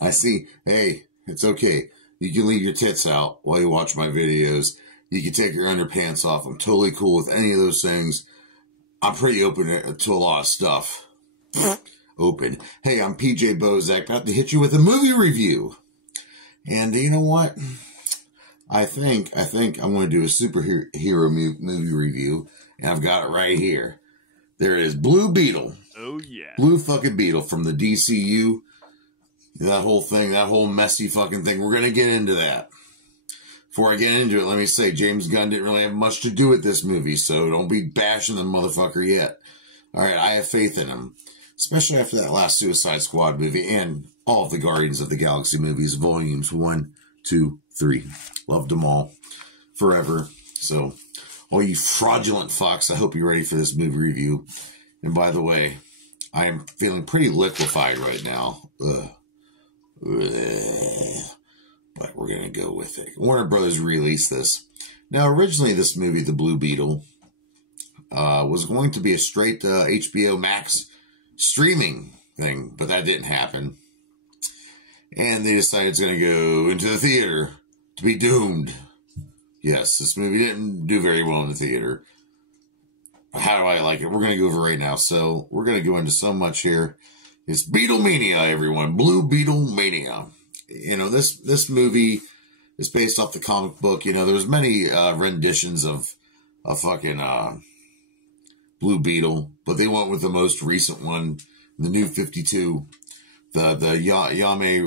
I see. Hey, it's okay. You can leave your tits out while you watch my videos. You can take your underpants off. I'm totally cool with any of those things. I'm pretty open to a lot of stuff. Open. Hey, I'm PJ Bozak, about to hit you with a movie review. And you know what? I think I'm going to do a superhero movie review, and I've got it right here. There it is, Blue Beetle. Oh yeah. Blue fucking Beetle from the DCU. That whole thing, that whole messy fucking thing. We're going to get into that. Before I get into it, let me say, James Gunn didn't really have much to do with this movie, so don't be bashing the motherfucker yet. Alright, I have faith in him. Especially after that last Suicide Squad movie and all of the Guardians of the Galaxy movies, volumes 1, 2, 3. Loved them all. Forever. So, all you fraudulent fucks, I hope you're ready for this movie review. And by the way, I am feeling pretty liquefied right now. Ugh. But we're going to go with it. Warner Brothers released this. Now, originally this movie, The Blue Beetle, was going to be a straight HBO Max streaming thing, but that didn't happen. And they decided it's going to go into the theater to be doomed. Yes, this movie didn't do very well in the theater. How do I like it? We're going to go over right now. So we're going to go into so much here. It's Beatlemania, everyone. Blue Beetle Mania. You know, this movie is based off the comic book. You know, there's many renditions of fucking Blue Beetle, but they went with the most recent one, the New 52, the Jaime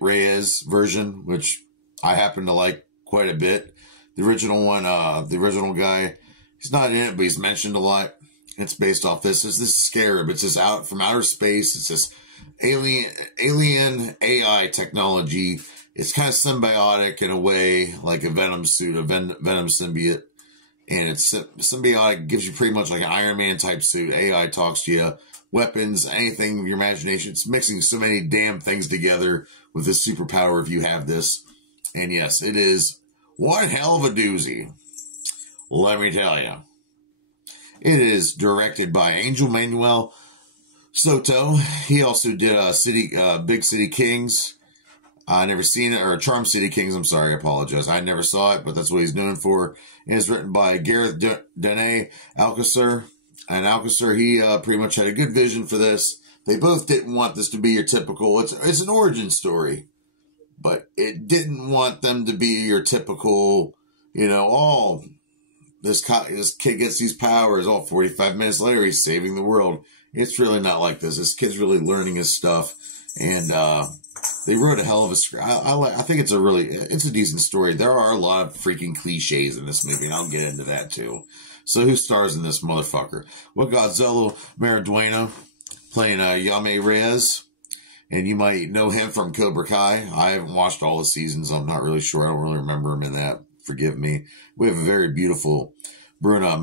Reyes version, which I happen to like quite a bit. The original one, the original guy, he's not in it, but he's mentioned a lot. It's based off this. It's this scarab. It's just out from outer space. It's this alien AI technology. It's kind of symbiotic in a way, like a Venom suit, a Venom symbiote. And it's symbiotic, gives you pretty much like an Iron Man type suit. AI talks to you, weapons, anything of your imagination. It's mixing so many damn things together with this superpower if you have this. And yes, it is one hell of a doozy. Let me tell you. It is directed by Angel Manuel Soto. He also did Big City Kings. I never seen it, or Charm City Kings. I'm sorry, I apologize. I never saw it, but that's what he's known for. And it's written by Gareth Dene Alcacer. And Alcacer, he pretty much had a good vision for this. They both didn't want this to be your typical, it's an origin story. But it didn't want them to be your typical, you know, oh, this kid gets these powers. Oh, 45 minutes later, he's saving the world. It's really not like this. This kid's really learning his stuff. And they wrote a hell of a script. I think it's a decent story. There are a lot of freaking cliches in this movie, and I'll get into that too. So who stars in this motherfucker? Well, Godzilla Mariduena playing Jaime Reyes. And you might know him from Cobra Kai. I haven't watched all the seasons. I'm not really sure. I don't really remember him in that. Forgive me. We have a very beautiful Bruna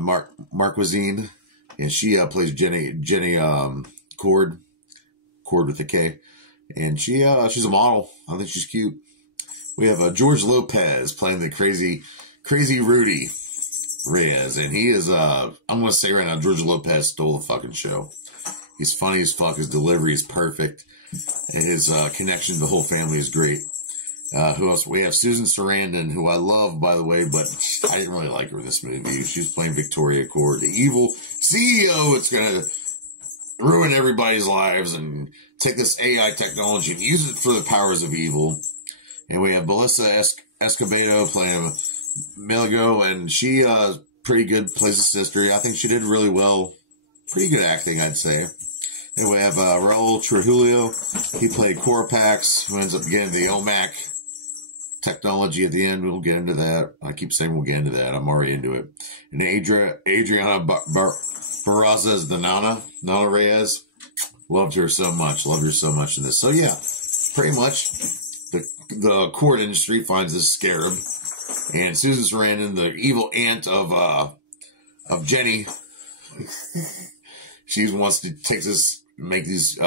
Marquezine. And she plays Jenny Cord with a K. And she's a model. I think she's cute. We have George Lopez playing the crazy Rudy Reyes. And he is, I'm going to say right now, George Lopez stole the fucking show. He's funny as fuck. His delivery is perfect. And his connection to the whole family is great. Who else? We have Susan Sarandon, who I love, by the way, but I didn't really like her in this movie. She was playing Victoria Cord, the evil CEO. It's going to ruin everybody's lives and take this AI technology and use it for the powers of evil. And we have Melissa Escobedo playing Milgo, and she pretty good, plays a sister. I think she did really well. Pretty good acting, I'd say. And we have Raul Trujillo. He played Corpax, who ends up getting the OMAC technology at the end. We'll get into that. I keep saying we'll get into that. I'm already into it. And Adriana Barraza is the Nana Reyes. Loved her so much. Loved her so much in this. So yeah, pretty much the court industry finds this scarab. And Susan Sarandon, the evil aunt of Jenny, she wants to make these,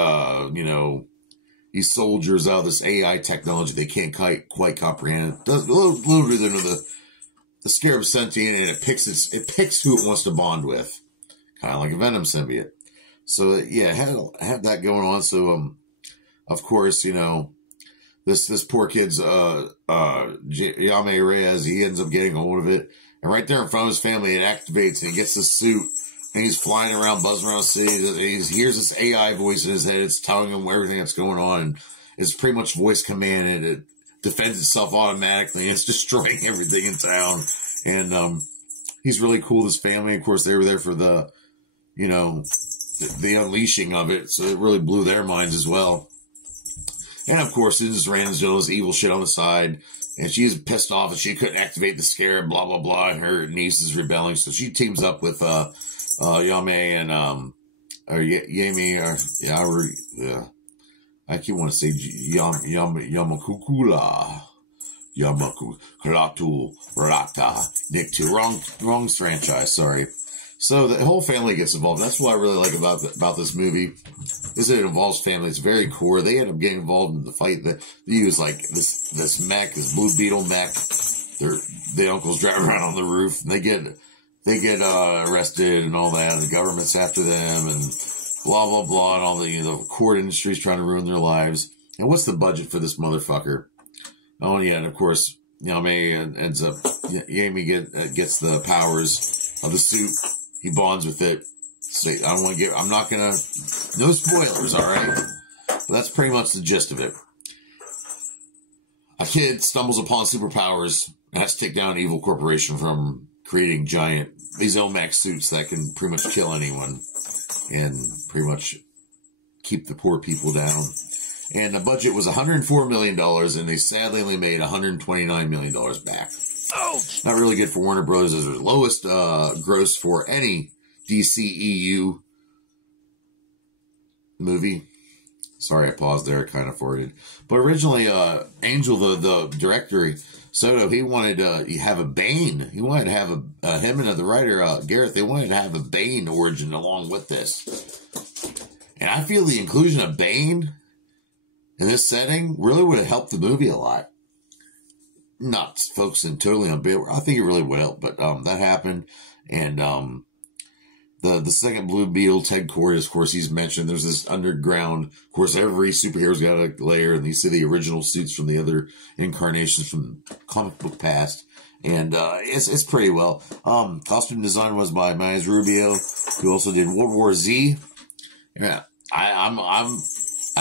these soldiers out of this AI technology they can't quite comprehend. A little bit into the scarab sentient, and it picks who it wants to bond with. Kind of like a Venom symbiote. So yeah, had that going on. So of course, you know, this poor kid's Yame Reyes, he ends up getting a hold of it, and right there in front of his family, it activates, and he gets this suit, and he's flying around, buzzing around the city. He hears this AI voice in his head. It's telling him everything that's going on, and it's pretty much voice command, and it defends itself automatically, and it's destroying everything in town. And he's really cool with his family. Of course, they were there for the, you know, the unleashing of it, so it really blew their minds as well. And of course, Susan Sarandon's doing this evil shit on the side, and she's pissed off that she couldn't activate the scarab, blah blah blah, and her niece is rebelling, so she teams up with Yame and or Yami, or yeah, I keep wanting to say Yamakukula. Yamaku Rata Nick 2. Wrong franchise, sorry. So the whole family gets involved. That's what I really like about this movie, is that it involves family. It's very core. They end up getting involved in the fight. That they use like this mech, this Blue Beetle mech. The uncles drive around on the roof, and they get arrested and all that, and the government's after them, and blah blah blah, and all the, you know, court industry's trying to ruin their lives. And what's the budget for this motherfucker? Oh yeah, and of course, Yame ends up, Yami gets the powers of the suit. He bonds with it. So I'm not gonna, no spoilers, alright? But that's pretty much the gist of it. A kid stumbles upon superpowers and has to take down an evil corporation from creating these OMAX suits that can pretty much kill anyone and pretty much keep the poor people down. And the budget was $104 million, and they sadly only made $129 million back. Ouch! Not really good for Warner Bros. As their lowest gross for any DCEU movie. Sorry, I paused there. I kind of farted. But originally, Angel, the director, Soto, he wanted to have a Bane. He wanted to have him and the writer, Gareth, they wanted to have a Bane origin along with this. And I feel the inclusion of Bane in this setting really would have helped the movie a lot. Not focusing totally on Beetle. I think it really would help, but that happened. And the second Blue Beetle, Ted Kord, of course, he's mentioned. There's this underground. Of course, every superhero's got a layer, and you see the original suits from the other incarnations from comic book past. And it's pretty well. Costume design was by Manuel Rubio, who also did World War Z. Yeah, I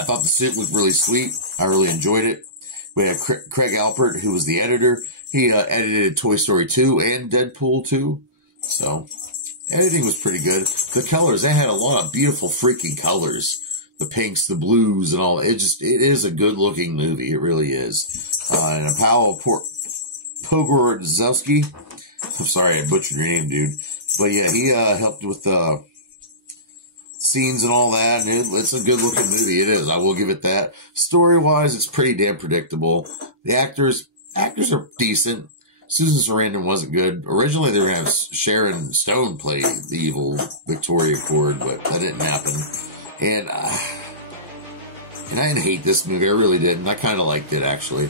thought the suit looked really sweet. I really enjoyed it. We had Craig Alpert, who was the editor. He edited Toy Story 2 and Deadpool 2. So, editing was pretty good. The colors, they had a lot of beautiful freaking colors. The pinks, the blues, and all. It is a good-looking movie. It really is. And Paolo Pogorzelski. I'm sorry, I butchered your name, dude. But yeah, he helped with the scenes and all that, and it's a good looking movie. It is, I will give it that. Story wise, it's pretty damn predictable. The actors are decent. Susan Sarandon wasn't good. Originally they were going to have Sharon Stone play the evil Victoria Cord, but that didn't happen. And I didn't hate this movie, I really didn't. I kind of liked it, actually.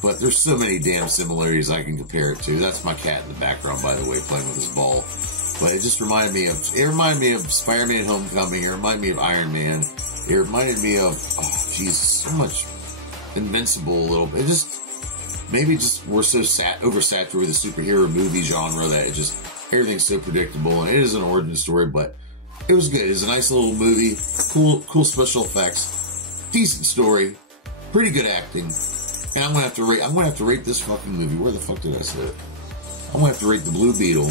But there's so many damn similarities I can compare it to. That's my cat in the background, by the way, playing with his ball. But it just reminded me of Spider-Man Homecoming. It reminded me of Iron Man. It reminded me of, so much Invincible a little bit. Maybe we're so oversaturated with the superhero movie genre that everything's so predictable. And it is an origin story, but it was good. It was a nice little movie. Cool special effects. Decent story. Pretty good acting. And I'm gonna have to rate this fucking movie. Where the fuck did I say it? I'm gonna have to rate the Blue Beetle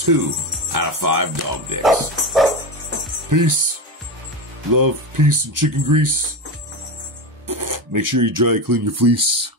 2 out of 5 dog dicks. Peace. Love, peace, and chicken grease. Make sure you dry clean your fleece.